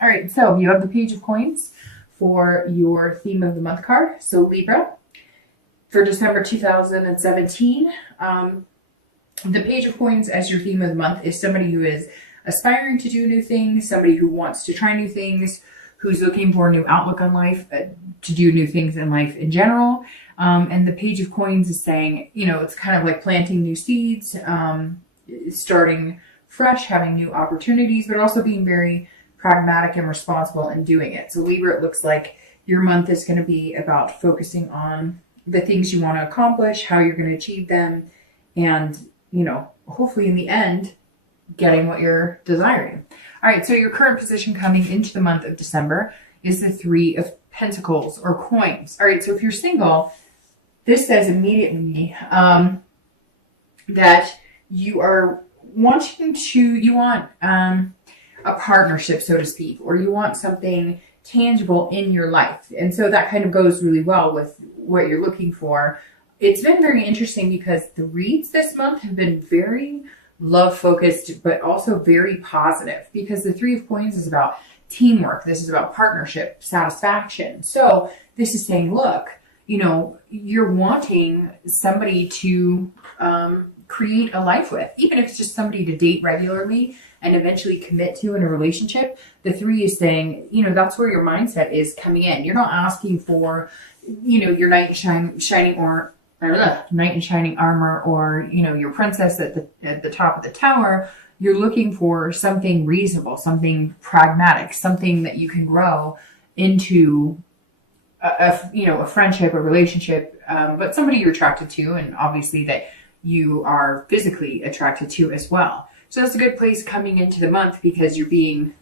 All right, so you have the Page of Coins for your theme of the month card. So Libra, for December 2017, the Page of Coins as your theme of the month is somebody who is aspiring to do new things, somebody who wants to try new things, who's looking for a new outlook on life, to do new things in life in general. And the Page of Coins is saying, it's kind of like planting new seeds, starting fresh, having new opportunities, but also being very pragmatic and responsible in doing it. So Libra, it looks like your month is going to be about focusing on the things you want to accomplish, how you're going to achieve them, and, hopefully in the end, getting what you're desiring. All right, so your current position coming into the month of December is the Three of Pentacles or coins. All right, so if you're single, this says immediately that you are you want a partnership, so to speak, or you want something tangible in your life. And so that kind of goes really well with what you're looking for. It's been very interesting because the reads this month have been very love focused, but also very positive, because the Three of Coins is about teamwork. This is about partnership, satisfaction. So this is saying, look, you're wanting somebody to create a life with, even if it's just somebody to date regularly and eventually commit to in a relationship. The three is saying, that's where your mindset is coming in. You're not asking for, your knight in shining armor, or, your princess at the top of the tower. You're looking for something reasonable, something pragmatic, something that you can grow into a friendship, a relationship, but somebody you're attracted to, and obviously that you are physically attracted to as well. So that's a good place coming into the month, because you're being,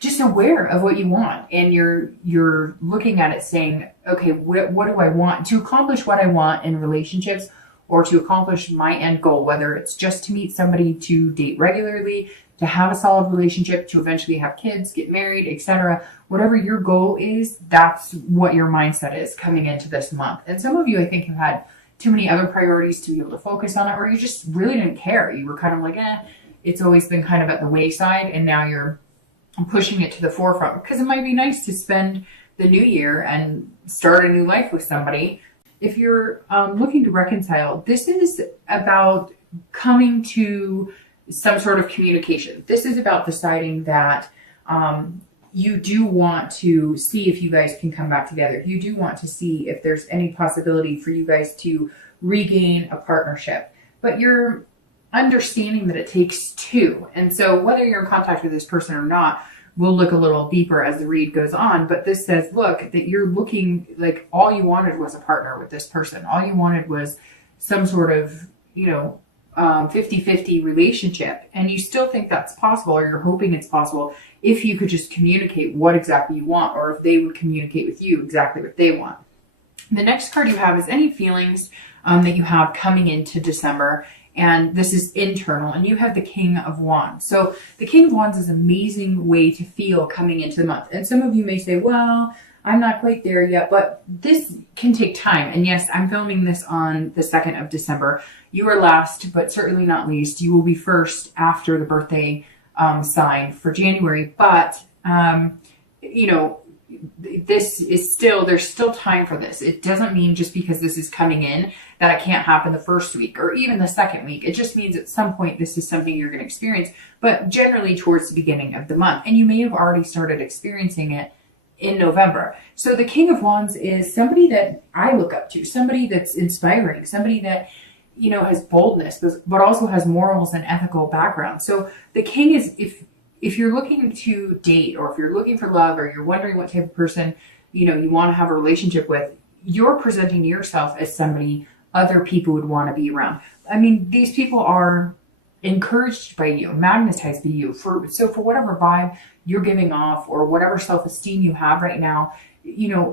just aware of what you want, and you're looking at it saying, okay, what do I want to accomplish, what I want in relationships, or to accomplish my end goal, whether it's just to meet somebody to date regularly, to have a solid relationship, to eventually have kids, get married, etc. Whatever your goal is, that's what your mindset is coming into this month. And some of you, I think, have had too many other priorities to be able to focus on it, or you just really didn't care. You were kind of like, it's always been kind of at the wayside, and now you're pushing it to the forefront, because it might be nice to spend the new year and start a new life with somebody. If you're looking to reconcile, this is about coming to some sort of communication. This is about deciding that you do want to see if you guys can come back together. You do want to see if there's any possibility for you guys to regain a partnership. But you're understanding that it takes two. And so whether you're in contact with this person or not, we'll look a little deeper as the read goes on. But this says, look, that you're looking like all you wanted was a partner with this person. All you wanted was some sort of, 50-50 relationship. And you still think that's possible, or you're hoping it's possible, if you could just communicate what exactly you want, or if they would communicate with you exactly what they want. The next card you have is any feelings that you have coming into December. And this is internal, and you have the King of Wands. So the King of Wands is an amazing way to feel coming into the month. And some of you may say, well, I'm not quite there yet, but this can take time. And yes, I'm filming this on the 2nd of December. You are last, but certainly not least. You will be first after the birthday sign for January. But, this is there's still time for this. It doesn't mean just because this is coming in that it can't happen the first week or even the second week. It just means at some point this is something you're going to experience, but generally towards the beginning of the month. And you may have already started experiencing it in November. So the King of Wands is somebody that I look up to, somebody that's inspiring, somebody that, has boldness, but also has morals and ethical background. So the King is, if you're looking to date, or if you're looking for love, or you're wondering what type of person, you want to have a relationship with, you're presenting yourself as somebody other people would want to be around. I mean, these people are encouraged by you, magnetized by you. For whatever vibe you're giving off, or whatever self-esteem you have right now,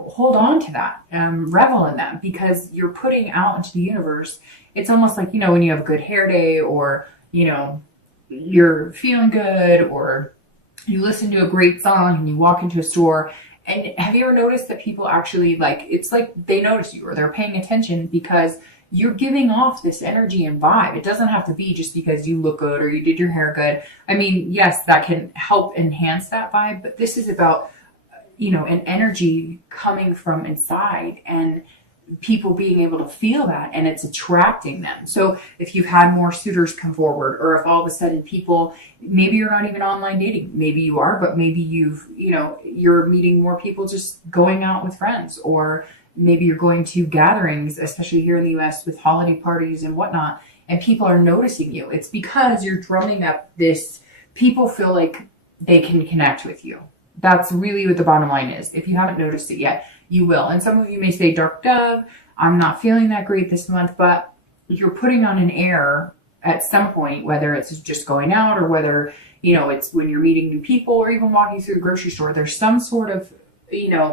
hold on to that, revel in that, because you're putting out into the universe. It's almost like, when you have a good hair day, or, you're feeling good, or you listen to a great song and you walk into a store. And have you ever noticed that people actually it's like they notice you, or they're paying attention because you're giving off this energy and vibe. It doesn't have to be just because you look good or you did your hair good. I mean, yes, that can help enhance that vibe, but this is about, an energy coming from inside and people being able to feel that, and it's attracting them. So if you've had more suitors come forward, or if all of a sudden people, maybe you're not even online dating, maybe you are, but maybe you're meeting more people just going out with friends, or maybe you're going to gatherings, especially here in the US with holiday parties and whatnot, and people are noticing you. It's because you're drumming up this, people feel like they can connect with you. That's really what the bottom line is. If you haven't noticed it yet, you will. And some of you may say, Dark Dove, I'm not feeling that great this month, but you're putting on an air at some point, whether it's just going out or whether, it's when you're meeting new people or even walking through the grocery store. There's some sort of,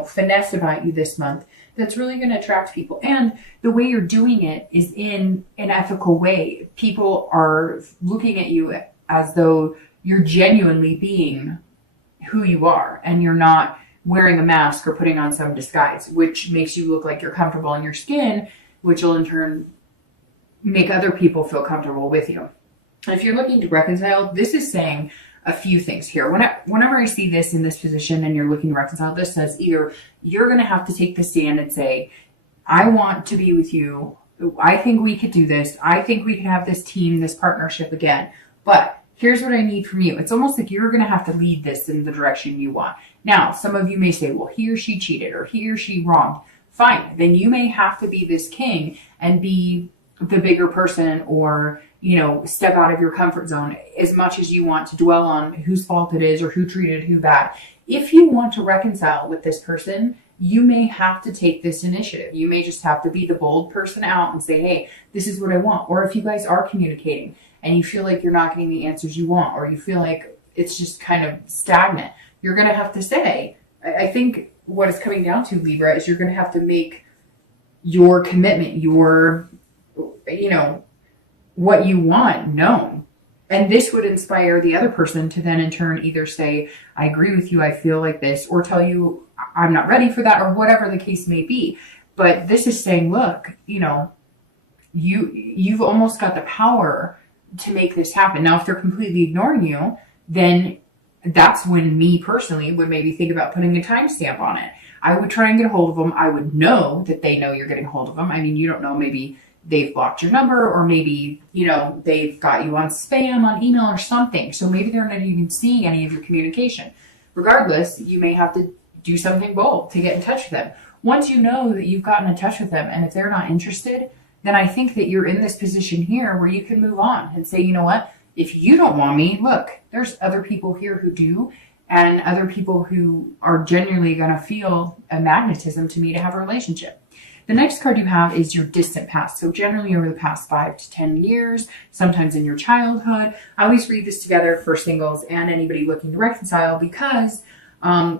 finesse about you this month that's really going to attract people. And the way you're doing it is in an ethical way. People are looking at you as though you're genuinely being who you are, and you're not wearing a mask or putting on some disguise, which makes you look like you're comfortable in your skin, which will in turn make other people feel comfortable with you. And if you're looking to reconcile, this is saying a few things here. Whenever I see this in this position and you're looking to reconcile, this says either you're going to have to take the stand and say, I want to be with you. I think we could do this. I think we can have this team, this partnership again. But here's what I need from you. It's almost like you're going to have to lead this in the direction you want. Now, some of you may say, well, he or she cheated or he or she wronged. Fine. Then you may have to be this king and be the bigger person, or, step out of your comfort zone as much as you want to dwell on whose fault it is or who treated who bad. If you want to reconcile with this person, you may have to take this initiative. You may just have to be the bold person out and say, hey, this is what I want. Or if you guys are communicating and you feel like you're not getting the answers you want, or you feel like it's just kind of stagnant, you're going to have to say, I think what it's coming down to, Libra, is you're going to have to make your commitment, your, what you want known. And this would inspire the other person to then in turn either say, I agree with you, I feel like this, or tell you, I'm not ready for that, or whatever the case may be. But this is saying, look, you've almost got the power to make this happen. Now, if they're completely ignoring you, then that's when me personally would maybe think about putting a timestamp on it. I would try and get a hold of them. I would know that they know you're getting a hold of them. I mean, you don't know, maybe they've blocked your number, or maybe, they've got you on spam on email or something. So maybe they're not even seeing any of your communication. Regardless, you may have to do something bold to get in touch with them. Once you know that you've gotten in touch with them, and if they're not interested, then I think that you're in this position here where you can move on and say, you know what, if you don't want me, look, there's other people here who do, and other people who are genuinely going to feel a magnetism to me to have a relationship. The next card you have is your distant past. So generally over the past 5 to 10 years, sometimes in your childhood. I always read this together for singles and anybody looking to reconcile, because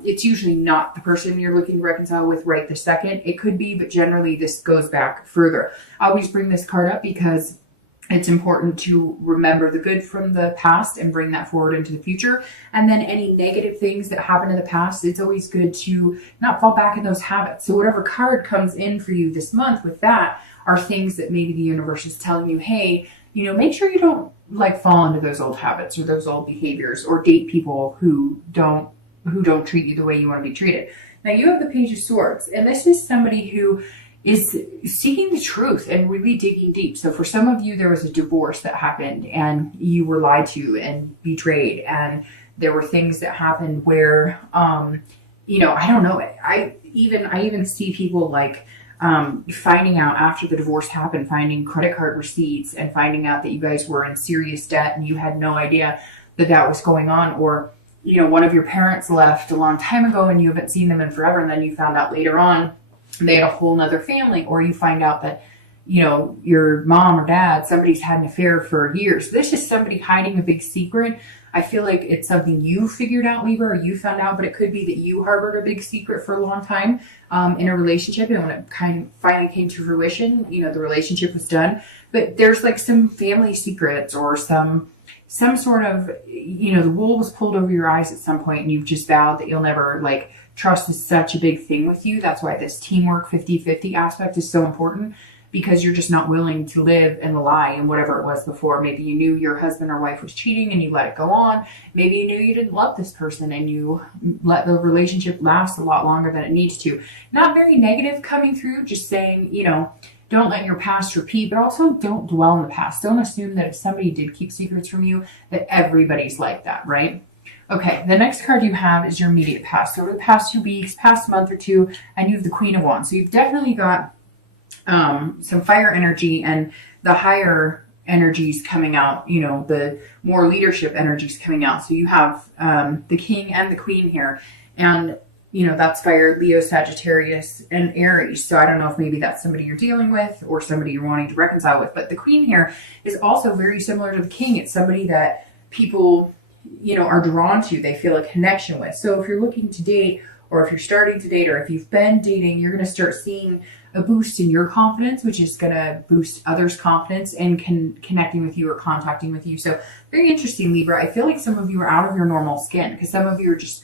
it's usually not the person you're looking to reconcile with right this second. It could be, but generally this goes back further. I always bring this card up because it's important to remember the good from the past and bring that forward into the future. And then any negative things that happened in the past, it's always good to not fall back in those habits. So whatever card comes in for you this month with that are things that maybe the universe is telling you, hey, make sure you don't fall into those old habits or those old behaviors, or date people who don't treat you the way you want to be treated. Now you have the Page of Swords, and this is somebody who is seeking the truth and really digging deep. So for some of you, there was a divorce that happened and you were lied to and betrayed. And there were things that happened where, I don't know. I even see people finding out after the divorce happened, finding credit card receipts and finding out that you guys were in serious debt and you had no idea that was going on. Or, one of your parents left a long time ago and you haven't seen them in forever. And then you found out later on they had a whole nother family, or you find out that, your mom or dad, somebody's had an affair for years. This is somebody hiding a big secret. I feel like it's something you figured out, Libra, or you found out, but it could be that you harbored a big secret for a long time in a relationship. And when it finally came to fruition, the relationship was done. But there's some family secrets or some sort of, the wool was pulled over your eyes at some point, and you've just vowed that you'll never trust is such a big thing with you. That's why this teamwork 50-50 aspect is so important, because you're just not willing to live in the lie and whatever it was before. Maybe you knew your husband or wife was cheating and you let it go on. Maybe you knew you didn't love this person and you let the relationship last a lot longer than it needs to. Not very negative coming through, just saying, you know, don't let your past repeat, but also don't dwell in the past. Don't assume that if somebody did keep secrets from you, that everybody's like that, right? Okay, the next card you have is your immediate past. So over the past 2 weeks, past month or two, and you have the Queen of Wands. So you've definitely got some fire energy and the higher energies coming out, you know, the more leadership energies coming out. So you have the King and the Queen here. And you know, that's fire, Leo, Sagittarius, and Aries. So I don't know if maybe that's somebody you're dealing with or somebody you're wanting to reconcile with. But the Queen here is also very similar to the King. It's somebody that people, you know, are drawn to. They feel a connection with. So if you're looking to date, or if you're starting to date, or if you've been dating, you're going to start seeing a boost in your confidence, which is going to boost others' confidence and connecting with you or contacting with you. So very interesting, Libra. I feel like some of you are out of your normal skin because some of you are just,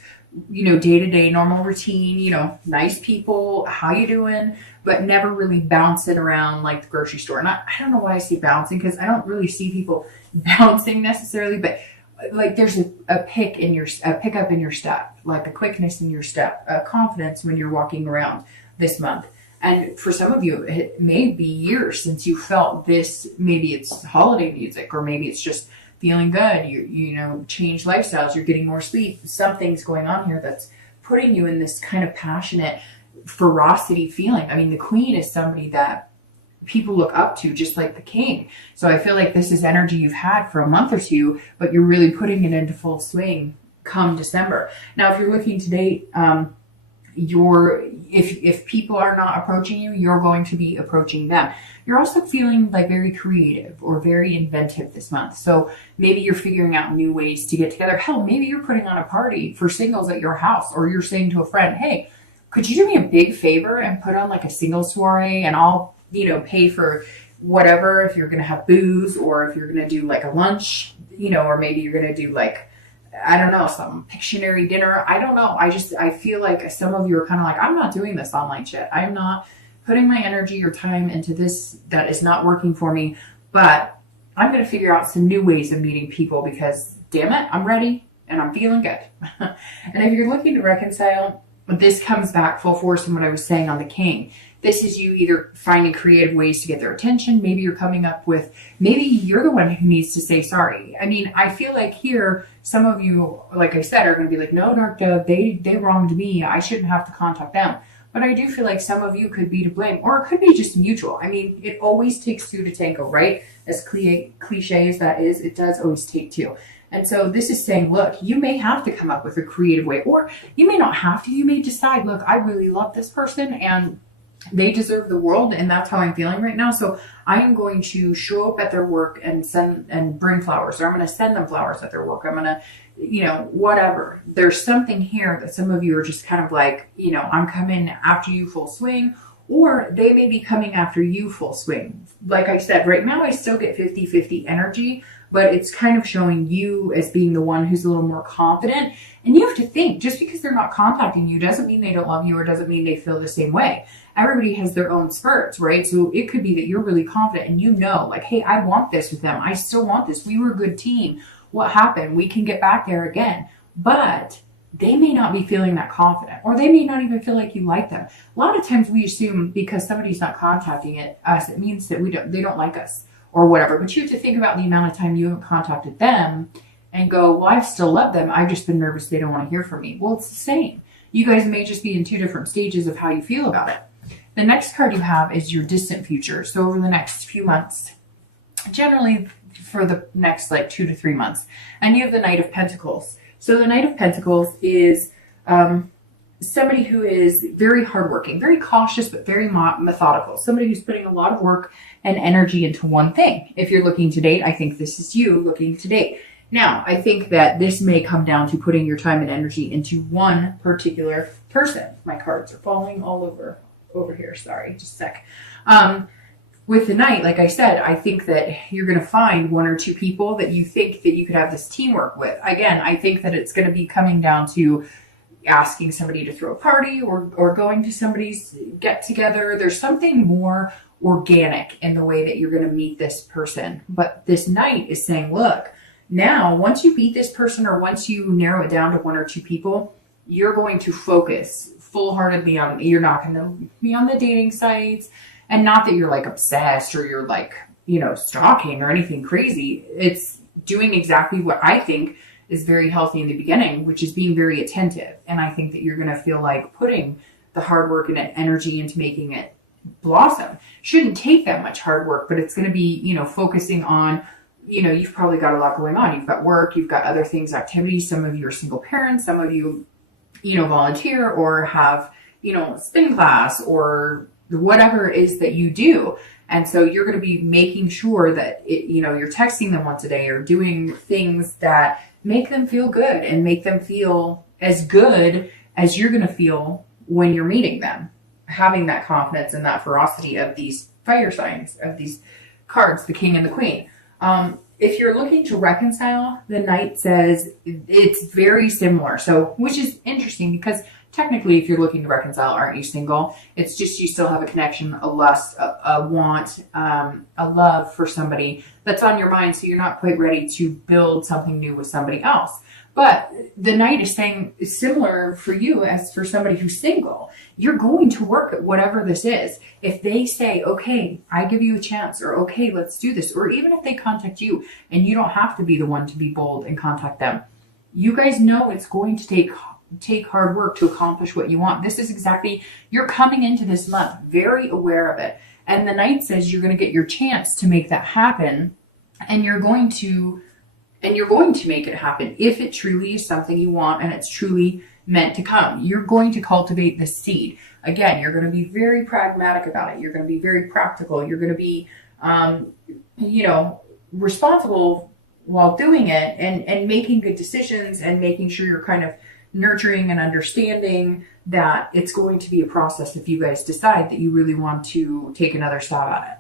you know, day-to-day normal routine, you know, nice people, how you doing, but never really bouncing around like the grocery store. And I don't know why I say bouncing, because I don't really see people bouncing necessarily, but like there's a pickup in your step, like a quickness in your step, a confidence when you're walking around this month. And for some of you, it may be years since you felt this. Maybe it's holiday music, or maybe it's just feeling good. You know, change lifestyles, you're getting more sleep. Something's going on here that's putting you in this kind of passionate ferocity feeling. I mean, the Queen is somebody that people look up to, just like the King. So I feel like this is energy you've had for a month or two, but you're really putting it into full swing come December. Now, if you're looking to date, if people are not approaching you, you're going to be approaching them. You're also feeling like very creative or very inventive this month. So maybe you're figuring out new ways to get together. Hell, maybe you're putting on a party for singles at your house, or you're saying to a friend, hey, could you do me a big favor and put on like a single soiree, and I'll, you know, pay for whatever, if you're going to have booze, or if you're going to do like a lunch, you know, or maybe you're going to do like, I don't know, some Pictionary dinner. I don't know. I feel like some of you are kind of like, I'm not doing this online shit. I'm not putting my energy or time into this that is not working for me, but I'm going to figure out some new ways of meeting people because damn it, I'm ready and I'm feeling good. And if you're looking to reconcile, this comes back full force in what I was saying on the King. This is you either finding creative ways to get their attention. Maybe you're coming up with, maybe you're the one who needs to say sorry. I mean, I feel like here, some of you, like I said, are going to be like, no, Dark Dove, they wronged me. I shouldn't have to contact them. But I do feel like some of you could be to blame, or it could be just mutual. I mean, it always takes two to tango, right? As cliche as that is, it does always take two. And so this is saying, look, you may have to come up with a creative way, or you may not have to. You may decide, look, I really love this person and they deserve the world, and that's how I'm feeling right now. So I am going to show up at their work and bring flowers, or I'm going to send them flowers at their work. I'm going to, you know, whatever. There's something here that some of you are just kind of like, you know, I'm coming after you full swing, or they may be coming after you full swing. Like I said, right now I still get 50-50 energy, but it's kind of showing you as being the one who's a little more confident. And you have to think, just because they're not contacting you doesn't mean they don't love you, or doesn't mean they feel the same way. Everybody has their own spurts, right? So it could be that you're really confident and you know, like, hey, I want this with them. I still want this. We were a good team. What happened? We can get back there again. But they may not be feeling that confident, or they may not even feel like you like them. A lot of times we assume because somebody's not contacting us, it means that they don't like us or whatever. But you have to think about the amount of time you haven't contacted them and go, well, I still love them. I've just been nervous they don't want to hear from me. Well, it's the same. You guys may just be in two different stages of how you feel about it. The next card you have is your distant future. So over the next few months, generally for the next like 2 to 3 months. And you have the Knight of Pentacles. So the Knight of Pentacles is somebody who is very hardworking, very cautious, but very methodical. Somebody who's putting a lot of work and energy into one thing. If you're looking to date, I think this is you looking to date. Now, I think that this may come down to putting your time and energy into one particular person. My cards are falling all over here. Sorry, just a sec. With the Knight, like I said, I think that you're going to find 1 or 2 people that you think that you could have this teamwork with. Again, I think that it's going to be coming down to asking somebody to throw a party, or going to somebody's get together. There's something more organic in the way that you're going to meet this person. But this Knight is saying, look, now once you meet this person, or once you narrow it down to 1 or 2 people, you're going to focus full-heartedly on, you're not going to be on the dating sites. And not that you're like obsessed or you're like, you know, stalking or anything crazy. It's doing exactly what I think is very healthy in the beginning, which is being very attentive. And I think that you're going to feel like putting the hard work and energy into making it blossom. Shouldn't take that much hard work, but it's going to be, you know, focusing on, you know, you've probably got a lot going on. You've got work, you've got other things, activities. Some of you are single parents, some of you, you know, volunteer or have, you know, spin class or whatever it is that you do. And so you're going to be making sure that, you know, you're texting them once a day or doing things that make them feel good and make them feel as good as you're going to feel when you're meeting them. Having that confidence and that ferocity of these fire signs, of these cards, the King and the Queen. If you're looking to reconcile, the Knight says it's very similar. So, which is interesting because technically, if you're looking to reconcile, aren't you single? It's just you still have a connection, a lust, a want, a love for somebody that's on your mind. So you're not quite ready to build something new with somebody else. But the Knight is saying it's similar for you as for somebody who's single. You're going to work at whatever this is. If they say, okay, I give you a chance, or okay, let's do this, or even if they contact you and you don't have to be the one to be bold and contact them, you guys know it's going to take hard work to accomplish what you want. This is exactly, you're coming into this month very aware of it. And the Knight says you're going to get your chance to make that happen, and you're going to make it happen if it truly is something you want and it's truly meant to come. You're going to cultivate the seed. Again, you're going to be very pragmatic about it. You're going to be very practical. You're going to be, you know, responsible while doing it and making good decisions and making sure you're kind of nurturing and understanding that it's going to be a process if you guys decide that you really want to take another stab at it.